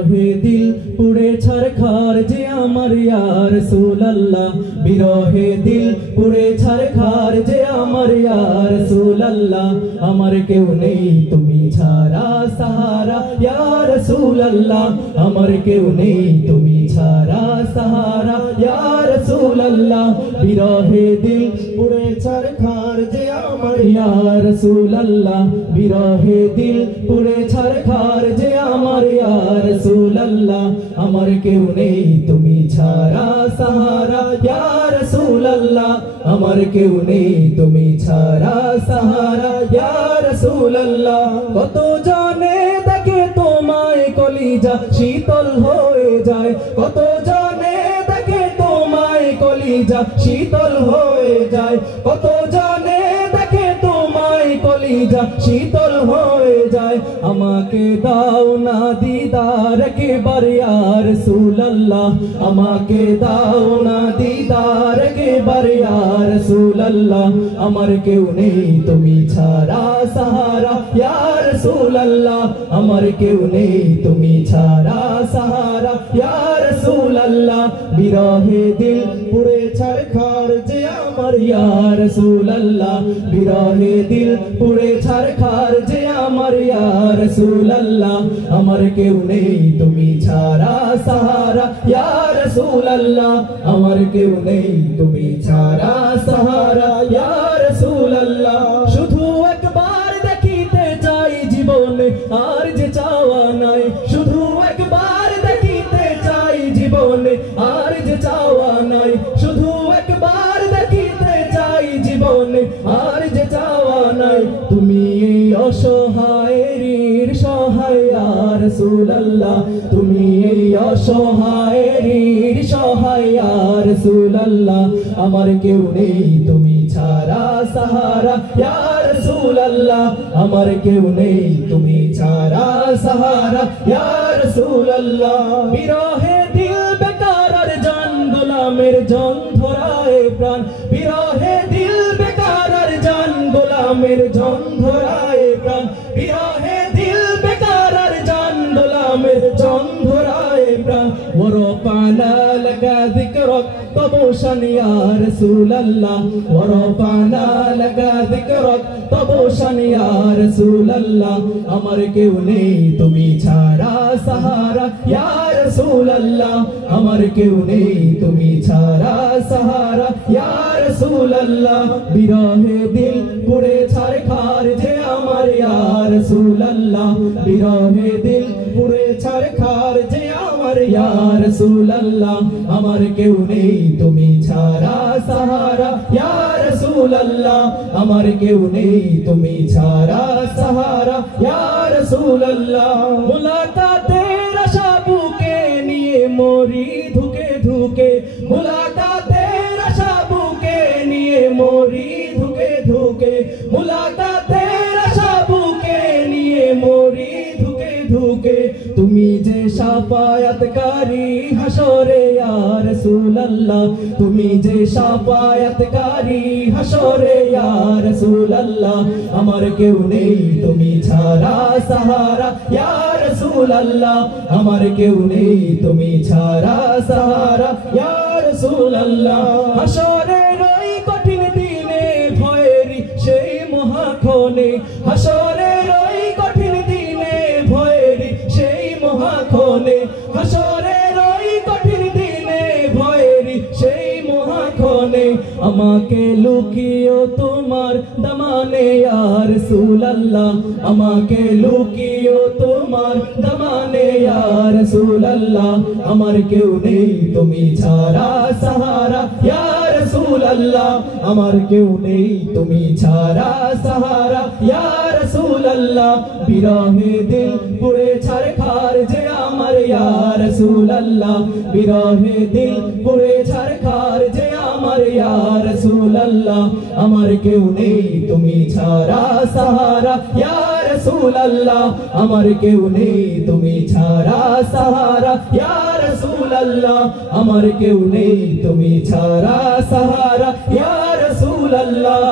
হে দিল পুড়ে ছারখার যে আমার ইয়া রাসূলুল্লাহ, বিরহে দিল পুড়ে ছারখার যে আমার ইয়া রাসূলুল্লাহ। আমার কেউ নেই তুমি ছাড়া সাহারা ইয়া রাসূলুল্লাহ, আমার কেউ নেই তুমি ছাড়া সাহারা ইয়া রাসূলুল্লাহ। বিরহে দিল পুড়ে ছারখার যে আমার ইয়া রাসূলুল্লাহ, বিরহে দিল পুড়ে ছারখার যে আমার ইয়া রাসূলুল্লাহ। আমার কেউ নেই তুমি ছাড়া সাহারা ইয়া রাসূলুল্লাহ, আমার কেউ নেই তুমি ছাড়া সাহারা ইয়া রাসূলুল্লাহ। কত জনে দেখে তোমায় কলিজা শীতল হয়ে যায়, কত জনে দেখে তোমায় কলিজা শীতল হয়ে যায়, কত জনে দেখে তোমায় কলিজা শীতল হয়ে যায়। আমাকে দাও না দিদার একবার ইয়া রাসূলুল্লাহ, আমাকে দাও না দিদার একবার ইয়া রাসূলুল্লাহ। আমার কেউ নেই তুমি ছাড়া সাহারা ইয়া রাসূলুল্লাহ, আমার কেউ নেই তুমি ছাড়া সাহারা ইয়া রাসূলুল্লাহ। বিরহে দিল পুড়ে ছারখার যে আমার ইয়া রাসূলুল্লাহ, বিরহে দিল পুড়ে ছারখার যে আমার ইয়া রাসূলুল্লাহ। আমার কেউ নেই তুমি ছাড়া সাহারা ইয়া রাসূলুল্লাহ, আমার কেউ নেই তুমি ছাড়া সাহারা ইয়া রাসূলুল্লাহ। শুধু একবার দেখিতে চাই জীবনে আর যে চাওয়া নাই, শুধু একবার দেখিতে চাই জীবনে আর যে চাওয়া নাই, শুধু একবার দেখিতে চাই জীবনে আর যে চাওয়া নাই। তুমি এই অসহায়ের সহায় ইয়া রাসূলুল্লাহ, তুমি এই অসহায়ের সহায় ইয়া রাসূলুল্লাহ। আমার কেউ নেই তুমি ছাড়া সাহারা ইয়া রাসূলুল্লাহ, আমার কেউ নেই তুমি ছাড়া সাহারা ইয়া রাসূলুল্লাহ। বিরহে দিল বেকার আর জান গোলামের জন ধরায় প্রাণ, বিরহে দিল বেকার আর জান গোলামের জন ধরায় প্রাণ, বিরহে দিল বেকার আর জান গোলামের জন ধরায় প্রাণ। ورفعنا لك ذكرك طبوشا يا رسول الله, ورفعنا لك ذكرك طبوشا يا رسول الله. আমার কেউ নেই তুমি ছাড়া সাহারা ইয়া রাসূলুল্লাহ, আমার কেউ নেই তুমি ছাড়া সাহারা ইয়া রাসূলুল্লাহ। বিরহে দিল পুড়ে ছারখার যে আমার ইয়া রাসূলুল্লাহ, বিরহে দিল পুড়ে ছারখার যে আমার ইয়া রাসূলুল্লাহ। আমার কেউ নেই তুমি ছাড়া সাহারা ইয়া রাসূলুল্লাহ, আমার কেউ নেই তুমি ছাড়া সাহারা ইয়া রাসূলুল্লাহ। মুলাকাতের আশা বুকে নিয়ে মরি ধুকে ধুকে, মুলাকাতের আশা বুকে নিয়ে মরি ধুকে ধুকে, মুলাকাতের আশা বুকে নিয়ে মরি ধুকে ধুকে। তুমি যে শাফায়াতকারী হাসরে ইয়া রাসূলুল্লাহ, তুমি যে শাফায়াতকারী হাসরে ইয়া রাসূলুল্লাহ। আমার কেউ নেই তুমি ছাড়া সাহারা ইয়া রাসূলুল্লাহ, আমার কেউ নেই তুমি ছাড়া সাহারা ইয়া রাসূলুল্লাহ। হাসরের ওই কঠিন দিনে ভয়েরই সেই মহাক্ষণে, হাসরের ওই কঠিন দিনে ভয়েরই সেই মহাক্ষণে, হাসরের ওই কঠিন দিনে ভয়েরই সেই মহাক্ষণে। আমাকে লুকিও তোমার দামানে ইয়া রাসূলুল্লাহ, আমাকে লুকিও তোমার দামানে ইয়া রাসূলুল্লাহ। আমার কেউ নেই তুমি ছাড়া সাহারা ইয়া রাসূলুল্লাহ, আমার কেউ নেই তুমি ছাড়া সাহারা ইয়া রাসূলুল্লাহ। বিরহে দিল পুড়ে ছারখার যে আমার ইয়া রাসূলুল্লাহ, বিরহে দিল পুড়ে ছারখার যে আমার ইয়া রাসূলুল্লাহ। আমার কেউ নেই তুমি ছাড়া সাহারা ইয়া রাসূলুল্লাহ, আমার কেউ নেই তুমি ছাড়া সাহারা ইয়া রাসূলুল্লাহ, আমার কেউ নেই তুমি ছাড়া সাহারা ইয়া রাসূলুল্লাহ।